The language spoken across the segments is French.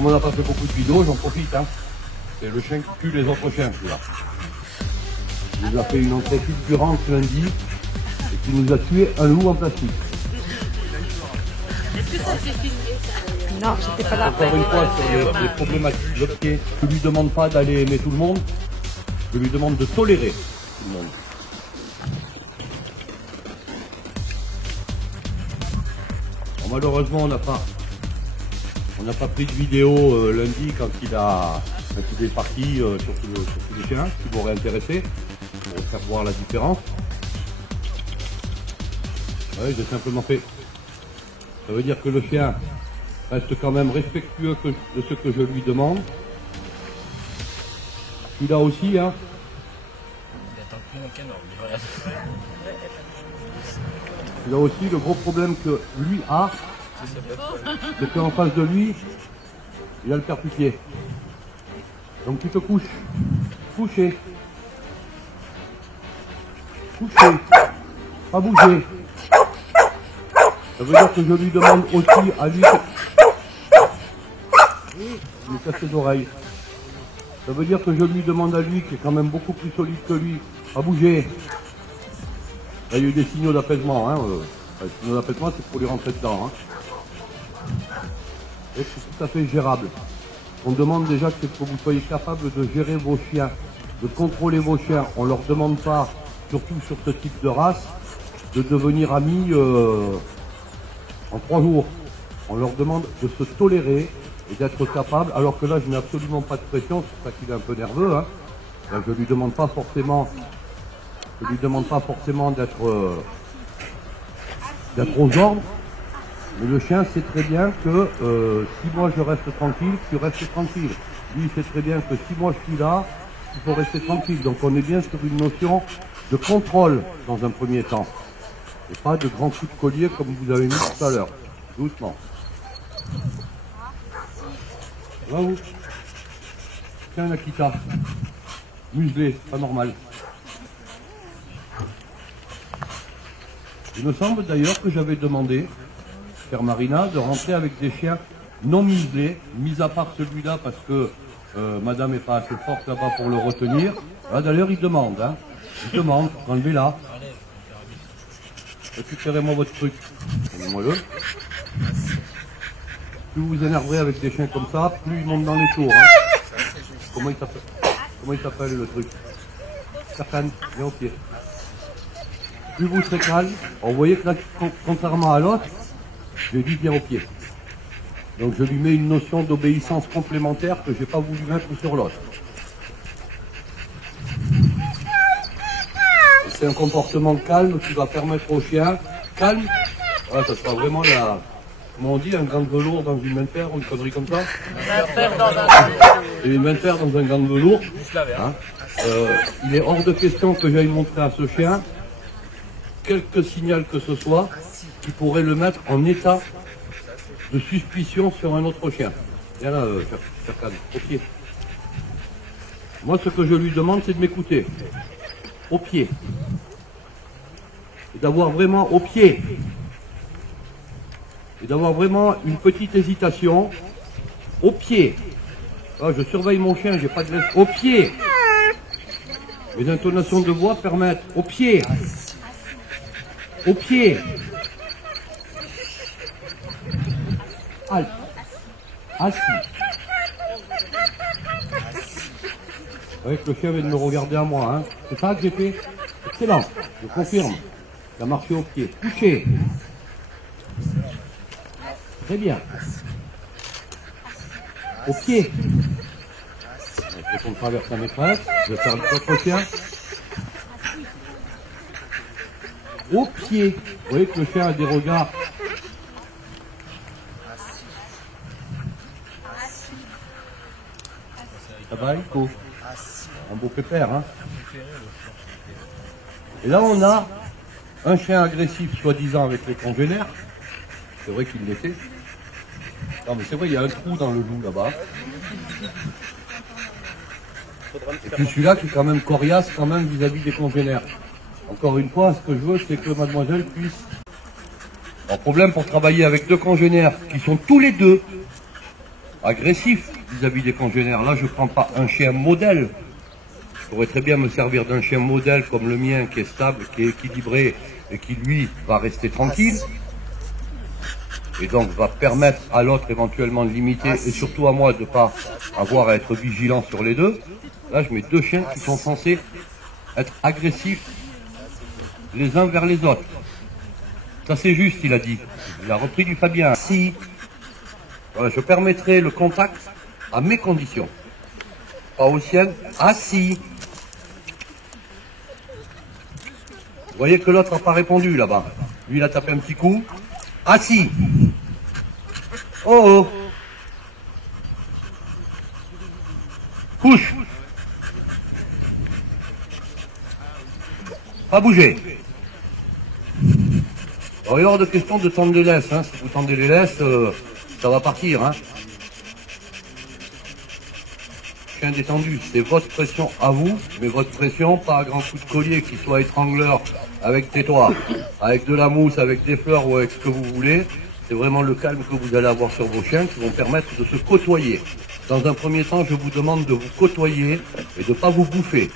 Comme on n'a pas fait beaucoup de vidéos, j'en profite. Hein. C'est le chien qui tue les autres chiens, celui-là. Il nous a fait une entrée fulgurante lundi et qui nous a tué un loup en plastique. Est-ce que ça s'est filmé ça? Non, j'étais pas là. Encore une fois, sur les problématiques de pied, je ne lui demande pas d'aller aimer tout le monde, je lui demande de tolérer tout le monde. Bon, malheureusement, on n'a pas pris de vidéo lundi quand il est parti sur tous les chiens, qui m'aurait intéressé, pour faire voir la différence. Oui, j'ai simplement fait. Ça veut dire que le chien reste quand même respectueux de ce que je lui demande. Celui-là aussi, hein. Celui-là aussi, le gros problème que lui a, c'est qu'en face de lui, il a le perpupied. Donc tu te couches. Couché. Couché. Pas bouger. Ça veut dire que je lui demande aussi à lui... Il me casse les oreilles. Ça veut dire que je lui demande à lui, qui est quand même beaucoup plus solide que lui, à bouger. Là, il y a eu des signaux d'apaisement. Hein. Les signaux d'apaisement, c'est pour lui rentrer dedans. Hein. Et c'est tout à fait gérable. On demande déjà que vous soyez capable de gérer vos chiens, de contrôler vos chiens. On ne leur demande pas, surtout sur ce type de race, de devenir amis en 3 jours. On leur demande de se tolérer et d'être capable, alors que là je n'ai absolument pas de pression, c'est pour ça qu'il est un peu nerveux. Hein. Là, je ne lui demande pas forcément d'être aux ordres, mais le chien sait très bien que si moi je reste tranquille, tu restes tranquille. Lui il sait très bien que si moi je suis là, il faut rester tranquille. Donc on est bien sur une notion de contrôle dans un premier temps. Et pas de grands coups de collier comme vous avez mis tout à l'heure. Doucement. Là où? Tiens l'Akita. Muselé, pas normal. Il me semble d'ailleurs que j'avais demandé, chère Marina, de rentrer avec des chiens non muselés, mis à part celui-là parce que madame n'est pas assez forte là-bas pour le retenir. Ah, d'ailleurs il demande, hein. Il demande, enlevez-la. Récupérez-moi votre truc. Donnez-moi-le. Plus vous vous énerverez avec des chiens comme ça, plus ils montent dans les tours. Hein. Comment il s'appelle le truc? Serkan, viens au pied. Plus vous serez calme, vous voyez que là, contrairement à l'autre, je lui dis viens au pied. Donc je lui mets une notion d'obéissance complémentaire que je n'ai pas voulu mettre sur l'autre. C'est un comportement calme qui va permettre au chien, calme, voilà, ça sera vraiment la, comment on dit, un gant de velours dans une main de fer ou une connerie comme ça. Et une main de fer dans un gant de velours. Hein. Il est hors de question que j'aille montrer à ce chien quelque signal que ce soit qui pourrait le mettre en état de suspicion sur un autre chien. Viens là, Serkan, au pied. Moi, ce que je lui demande, c'est de m'écouter. Au pied. Et d'avoir vraiment au pied. Et d'avoir vraiment une petite hésitation. Au pied. Ah, je surveille mon chien, j'ai pas de laisse. Au pied. Les intonations de voix permettent. Au pied. Au pied. Halte. Assis. Vous voyez que le chien vient de me regarder à moi, hein. C'est ça que j'ai fait? Excellent, je confirme. Il a marché au pied. Couché. Très bien. Au pied. Il faut qu'on traverse la maîtresse. Je vais faire l'autre chien. Au pied. Vous voyez que le chien a des regards. Ça va, Ico? Un beau pépère, hein. Et là, on a un chien agressif, soi-disant, avec les congénères. C'est vrai qu'il l'était. Non, mais c'est vrai, il y a un trou dans le loup, là-bas. Et puis celui-là qui est quand même coriace, quand même, vis-à-vis des congénères. Encore une fois, ce que je veux, c'est que mademoiselle puisse... Le problème pour travailler avec 2 congénères qui sont tous les deux agressif vis-à-vis des congénères. Là, je ne prends pas un chien modèle. Je pourrais très bien me servir d'un chien modèle comme le mien, qui est stable, qui est équilibré et qui, lui, va rester tranquille. Et donc va permettre à l'autre éventuellement de limiter et surtout à moi de ne pas avoir à être vigilant sur les deux. Là, je mets deux chiens qui sont censés être agressifs les uns vers les autres. Ça c'est juste, il a dit. Il a repris du Fabien. Si voilà, je permettrai le contact à mes conditions, pas aux siennes. Ah si. Vous voyez que l'autre n'a pas répondu là-bas. Lui, il a tapé un petit coup. Ah si. Oh oh. Couche. Pas bouger. Alors, il est hors de question de tendre les laisses. Hein. Si vous tendez les laisses, ça va partir. Hein. Chien détendu, c'est votre pression à vous, mais votre pression, pas à grand coup de collier qui soit étrangleur avec tais-toi, avec de la mousse, avec des fleurs ou avec ce que vous voulez. C'est vraiment le calme que vous allez avoir sur vos chiens qui vont permettre de se côtoyer. Dans un premier temps, je vous demande de vous côtoyer et de ne pas vous bouffer.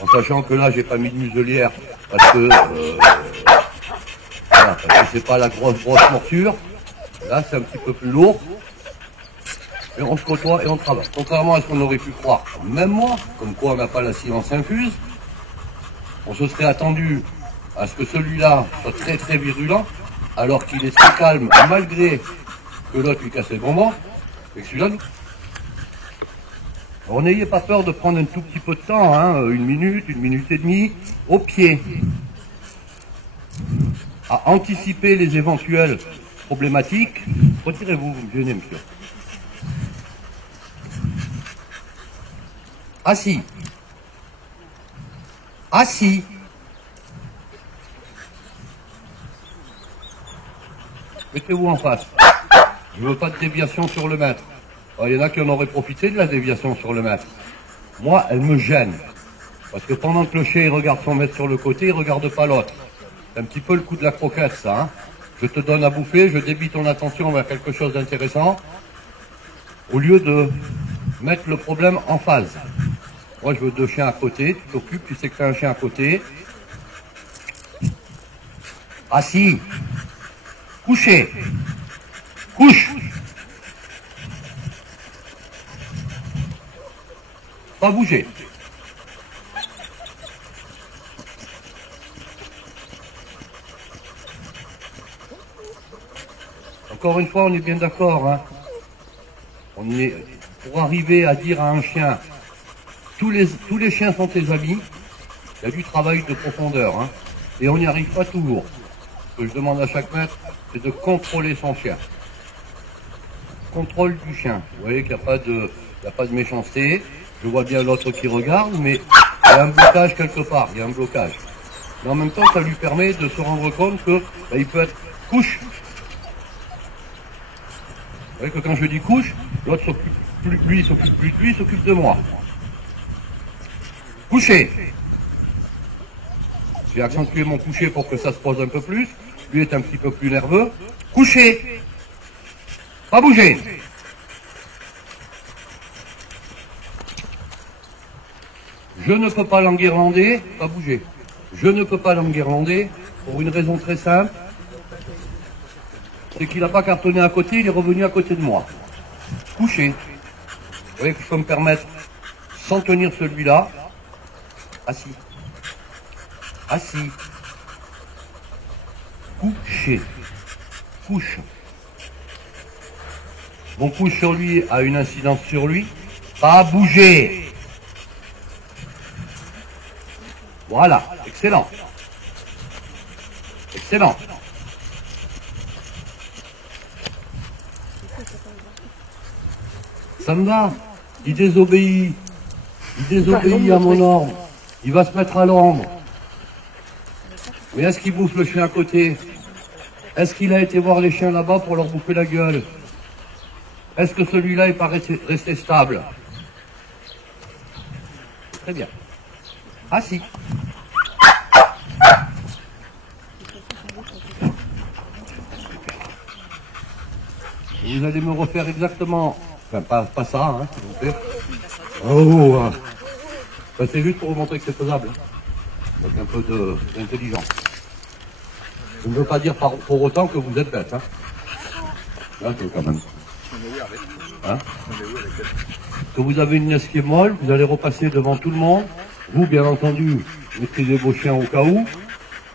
En sachant que là, j'ai pas mis de muselière parce que voilà, parce que c'est pas la grosse morsure. Là, c'est un petit peu plus lourd. Et on se côtoie et on travaille. Contrairement à ce qu'on aurait pu croire, même moi, comme quoi on n'a pas la science infuse, on se serait attendu à ce que celui-là soit très très virulent, alors qu'il est très calme, malgré que l'autre lui casse les bonbons, et que celui-là nous... Alors n'ayez pas peur de prendre un tout petit peu de temps, hein, une minute et demie, au pied, à anticiper les éventuelles problématiques. Retirez-vous, vous me gênez, monsieur. Assis. Assis. Mettez-vous en face. Je veux pas de déviation sur le maître. Il y en a qui en auraient profité de la déviation sur le maître. Moi, elle me gêne. Parce que pendant que le chien il regarde son maître sur le côté, il regarde pas l'autre. C'est un petit peu le coup de la croquette, ça. Hein. Je te donne à bouffer, je débite ton attention vers quelque chose d'intéressant, au lieu de mettre le problème en phase. Moi, je veux deux chiens à côté, tu t'occupes, tu sais que tu as un chien à côté. Assis. Couché. Couche. Pas bouger. Encore une fois, on est bien d'accord. Hein. On est pour arriver à dire à un chien, tous les chiens sont tes amis. Il y a du travail de profondeur. Hein. Et on n'y arrive pas toujours. Ce que je demande à chaque maître, c'est de contrôler son chien. Contrôle du chien. Vous voyez qu'il n'y a pas de méchanceté. Je vois bien l'autre qui regarde, mais il y a un blocage quelque part. Il y a un blocage. Mais en même temps, ça lui permet de se rendre compte que il peut être couche. Vous voyez que quand je dis couche, l'autre s'occupe plus de lui, s'occupe plus de lui, s'occupe de moi. Coucher. J'ai accentué mon coucher pour que ça se pose un peu plus. Lui est un petit peu plus nerveux. Coucher. Pas bouger. Je ne peux pas l'enguirlander, pas bouger. Je ne peux pas l'enguirlander pour une raison très simple. C'est qu'il n'a pas cartonné à côté, il est revenu à côté de moi. Couché. Vous voyez que je peux me permettre, sans tenir celui-là, assis. Assis. Couché. Couche. Mon couche sur lui a une incidence sur lui. Pas bouger. Voilà, excellent. Excellent. Ça me va. Il désobéit. Il désobéit à mon ordre. Il va se mettre à l'ombre. Mais est-ce qu'il bouffe le chien à côté? Est-ce qu'il a été voir les chiens là-bas pour leur bouffer la gueule? Est-ce que celui-là est pas resté stable? Très bien. Ah si. Vous allez me refaire exactement, enfin pas ça, hein, s'il vous plaît. Oh, ben, c'est juste pour vous montrer que c'est faisable, hein, avec un peu d'intelligence. Je ne veux pas dire pour autant que vous êtes bête, hein. Là, quand même. Hein, que vous avez une nièce qui est molle, vous allez repasser devant tout le monde. Vous, bien entendu, maîtrisez vos chiens au cas où.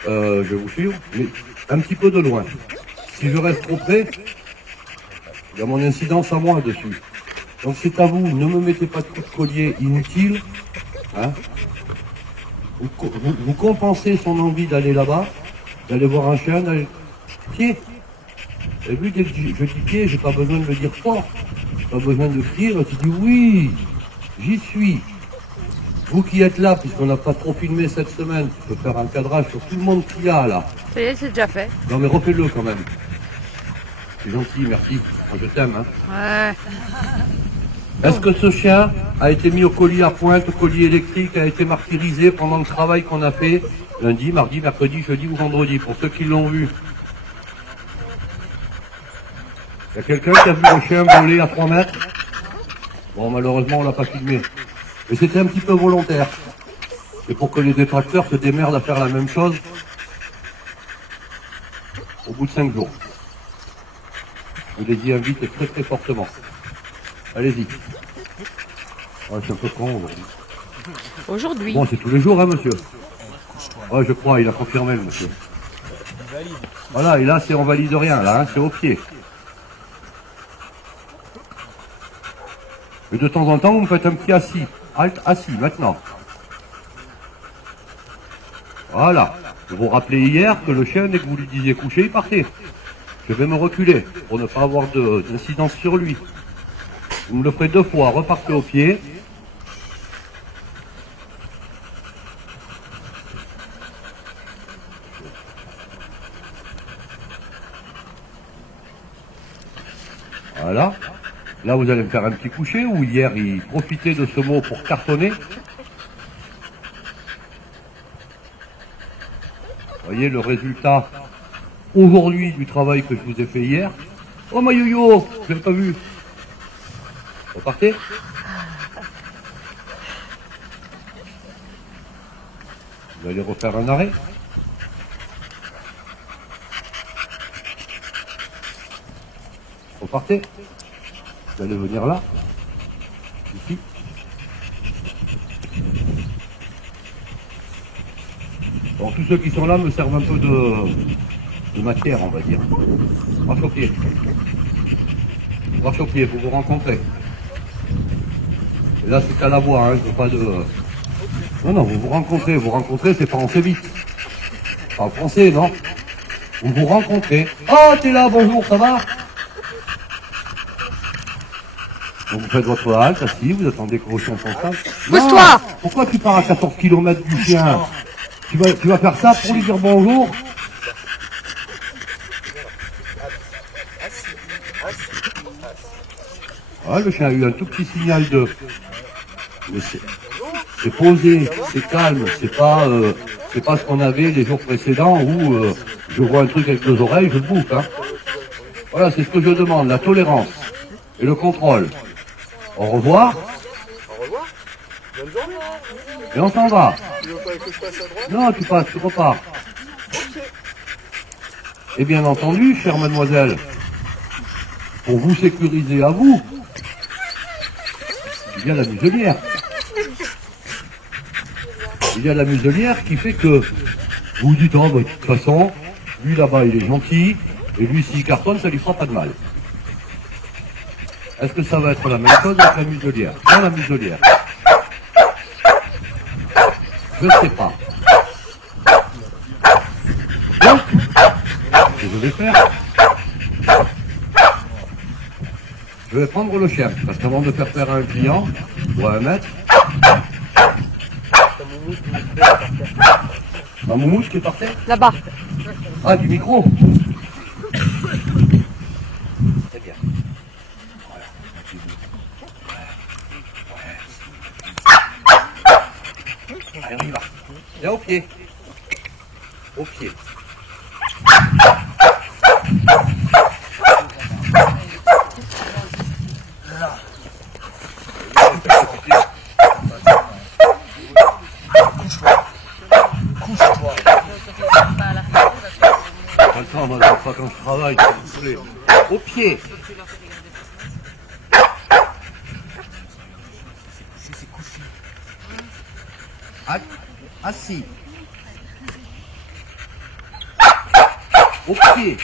Je vais vous suivre, mais un petit peu de loin. Si je reste trop près, il y a mon incidence à moi dessus. Donc c'est à vous, ne me mettez pas de coups de collier inutiles. Hein. Vous compensez son envie d'aller là-bas, d'aller voir un chien, d'aller... Pied. Et vu, dès que je dis pied, j'ai pas besoin de le dire fort. Pas besoin de crier, tu dis oui, j'y suis. Vous qui êtes là, puisqu'on n'a pas trop filmé cette semaine, tu peux faire un cadrage sur tout le monde qu'il y a là. Ça y est, c'est déjà fait. Non mais refais-le quand même. C'est gentil, merci. Moi, je t'aime. Hein. Ouais. Est-ce que ce chien a été mis au collier à pointe, au collier électrique, a été martyrisé pendant le travail qu'on a fait lundi, mardi, mercredi, jeudi ou vendredi, pour ceux qui l'ont vu? Il y a quelqu'un qui a vu le chien voler à 3 mètres? Bon, malheureusement, on l'a pas filmé. Mais c'était un petit peu volontaire. Et pour que les détracteurs se démerdent à faire la même chose, au bout de 5 jours. Je les y invite très très fortement. Allez-y. Ouais, c'est un peu con aujourd'hui. Aujourd'hui. Bon, c'est tous les jours, hein, monsieur? Ouais, je crois, il a confirmé, le monsieur. Voilà, et là, on valide rien, là, hein, c'est au pied. Mais de temps en temps, vous me faites un petit assis. Halt, assis, maintenant. Voilà. Je vous rappelais hier que le chien, dès que vous lui disiez coucher, il partait. Je vais me reculer pour ne pas avoir d'incidence sur lui. Vous me le ferez 2 fois, repartez au pied. Voilà. Là, vous allez me faire un petit coucher, où hier, il profitait de ce mot pour cartonner. Vous voyez le résultat aujourd'hui du travail que je vous ai fait hier. Oh, ma yo-yo, je l'ai pas vu. Repartez. Vous allez refaire un arrêt. Repartez. Vous allez venir là. Ici. Bon, tous ceux qui sont là me servent un peu de matière, on va dire. Marche au pied. Marche au pied, vous vous rencontrez. Et là, c'est à la voix, hein, je veux pas de... Non, non, vous vous rencontrez, c'est pas en fait vite. Pas en français, non? Vous vous rencontrez. Oh, t'es là, bonjour, ça va? Donc vous faites votre halte, assis, vous attendez que vos chiens s'en sortent. Pousse-toi! Pourquoi tu pars à 14 km du chien? Tu vas faire ça pour lui dire bonjour? Ah, le chien a eu un tout petit signal de... Mais c'est posé, c'est calme, c'est pas ce qu'on avait les jours précédents où je vois un truc avec 2 oreilles, je le bouffe. Hein. Voilà, c'est ce que je demande, la tolérance et le contrôle. Au revoir. Au revoir. Bonne journée. Et on s'en va. Tu veux pas que je passe à droite? Non, tu passes, tu repars. Et bien entendu, chère mademoiselle, pour vous sécuriser à vous, il y a la muselière. Il y a la muselière qui fait que vous dites, oh, bah, de toute façon, lui là-bas il est gentil, et lui s'il cartonne, ça lui fera pas de mal. Est-ce que ça va être la même chose avec la muselière? Dans la muselière. Je ne sais pas. Donc, ce que je vais faire, je vais prendre le chien, parce qu'avant de faire à un client, ou à un maître, ma moumouche qui est par terre. Là-bas. Ah, du micro. Très bien. Voilà. Allez, on y va. Là, au pied. Au pied. Non, moi, je ne pas quand je travaille, s'il vous plaît. Au pied. Assis. Au pied.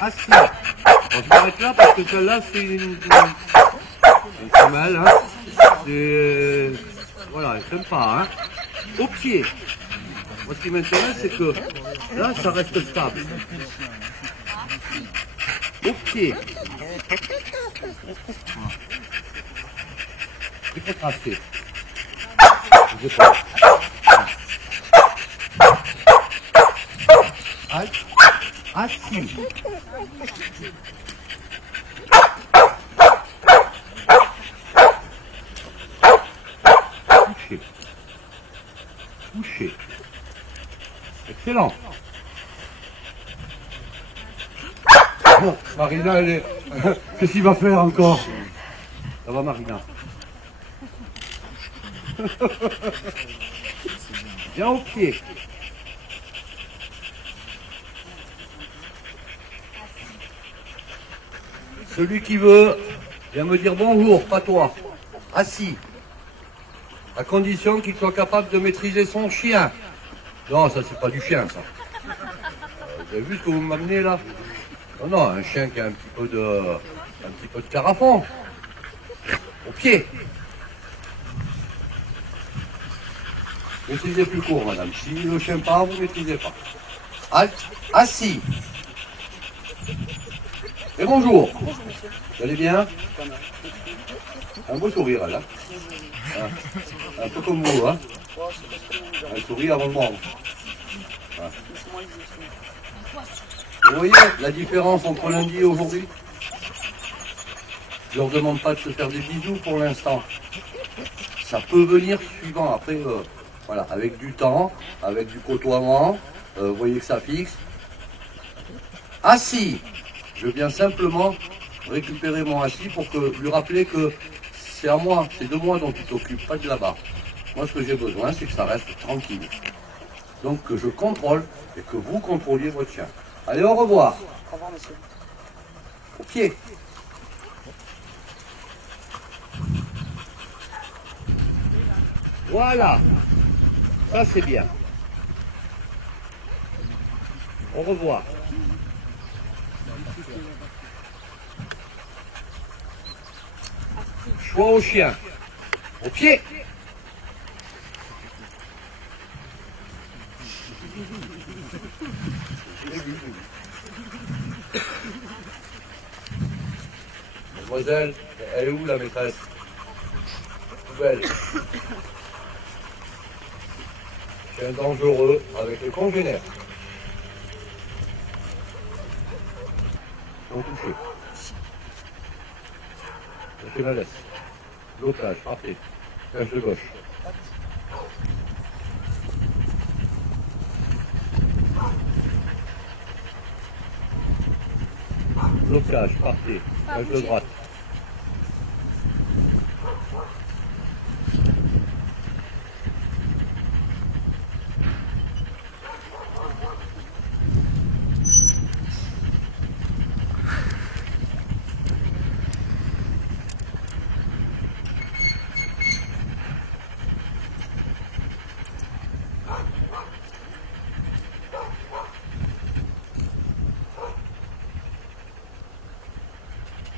Assis. On s'arrête là parce que celle-là, c'est une femelle. Hein. C'est... Voilà, elle s'aime pas. Hein. Au pied. Moi, ce qui m'intéresse, c'est que là, ça reste stable. Au pied. Il faut tracer. Je sais pas. Assis. Couché. Couché. Excellent. Bon, Marina, elle est... Qu'est-ce qu'il va faire encore? Ça va, Marina? Viens au pied. Celui qui veut, vient me dire bonjour, pas toi. Assis. À condition qu'il soit capable de maîtriser son chien. Non, ça c'est pas du chien, ça. Vous avez vu ce que vous m'amenez là? Non, non, un chien qui a un petit peu de carafon. Au pied. Maîtrisez plus court, madame. Si le chien part, vous ne maîtrisez pas. Assis. Et bonjour. Vous allez bien? Un beau sourire, là. Un peu comme vous, hein. Un sourire avant de mordre. Vous voyez la différence entre lundi et aujourd'hui? Je ne leur demande pas de se faire des bisous pour l'instant. Ça peut venir suivant. Après, voilà, avec du temps, avec du côtoiement, vous voyez que ça fixe. Assis. Je viens simplement récupérer mon assis pour lui rappeler que c'est à moi, c'est de moi dont tu t'occupes, pas de là-bas. Moi, ce que j'ai besoin, c'est que ça reste tranquille. Donc, que je contrôle et que vous contrôliez votre chien. Allez, au revoir. Au revoir, monsieur. Au pied. Voilà. Ça, c'est bien. Au revoir. Choix au chien. Au pied. Mademoiselle, elle est où la maîtresse? Poubelle. Chien dangereux avec les congénères. Ils sont touchés. Je la laisse. L'otage, parfait. Cache de gauche. Blocage, parfait. Cache de droite.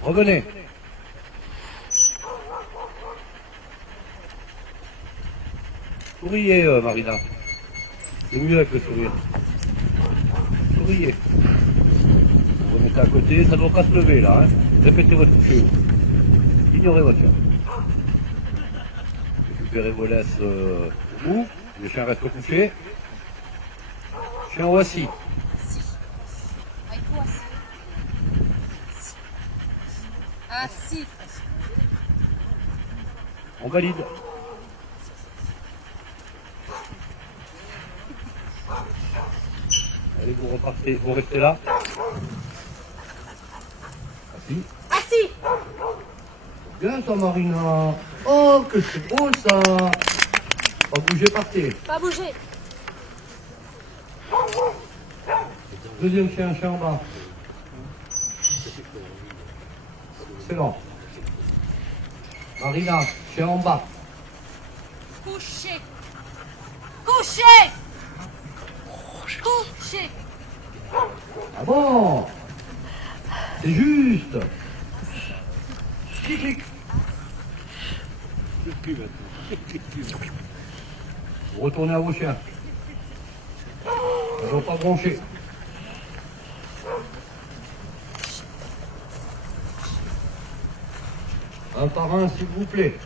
Revenez. Souriez, Marina. C'est mieux avec le sourire. Souriez. Vous remettez à côté, ça ne doit pas se lever là. Hein. Répétez votre toucher. Ignorez votre chien. Récupérez vos laisses au bout. Le chien reste couché. Chien au assis. Assis. On valide. Allez, vous repartez, vous restez là. Assis. Assis. Bien, toi, Marina. Oh, que c'est beau, ça. Pas bouger, partez. Pas bouger. Deuxième chien, chien en bas. Excellent. Marina, chien en bas. Coucher. Coucher. Coucher. Ah bon? C'est juste. Clic, clic. Vous retournez à vos chiens. Ils ne vont pas broncher. Un par un, s'il vous plaît.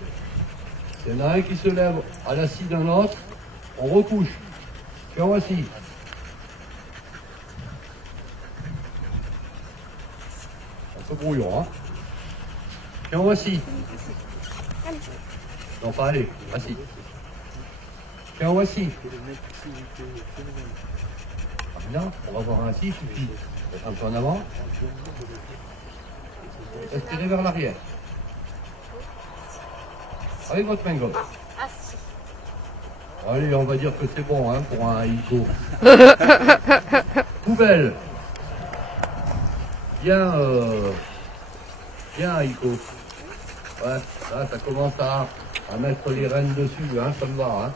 Il y en a un qui se lève à la scie d'un autre, on recouche. Chien assis. Un peu brouillon, hein. Chien assis. Non, pas aller, assis. Chien assis. Ah, bien, on va voir un assis, suffit. Faites un peu en avant. Respirez vers l'arrière. Avec votre main gauche. Assis. Allez, on va dire que c'est bon, hein, pour un Ico. Poubelle. Bien, bien, Ico. Ouais, là, ça commence à mettre les rênes dessus, hein, ça me va, hein.